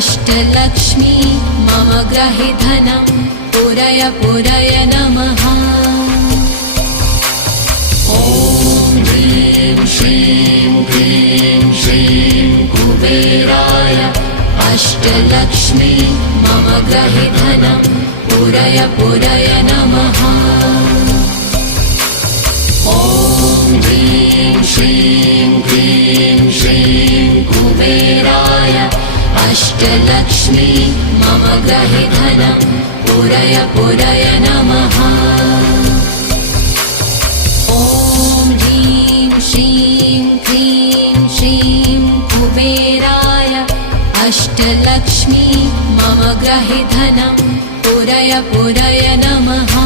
अष्टलक्ष्मी मम ग्रहे धनं पुरय पुरय नमः। ॐ ह्रीं श्रीं क्लीं श्रीं कुबेराय अष्टलक्ष्मी मम ग्रहे धनं पुरय पुरय नमः। ॐ ह्रीं श्रीं क्लीं श्रीं कुबेराय अष्टलक्ष्मी मम ग्रहे धनं पुरय पुरय नमः। ॐ ह्रीं श्रीं क्लीं श्रीं कुबेराय अष्टलक्ष्मी मम ग्रहे धनं पुरय पुरय नमः।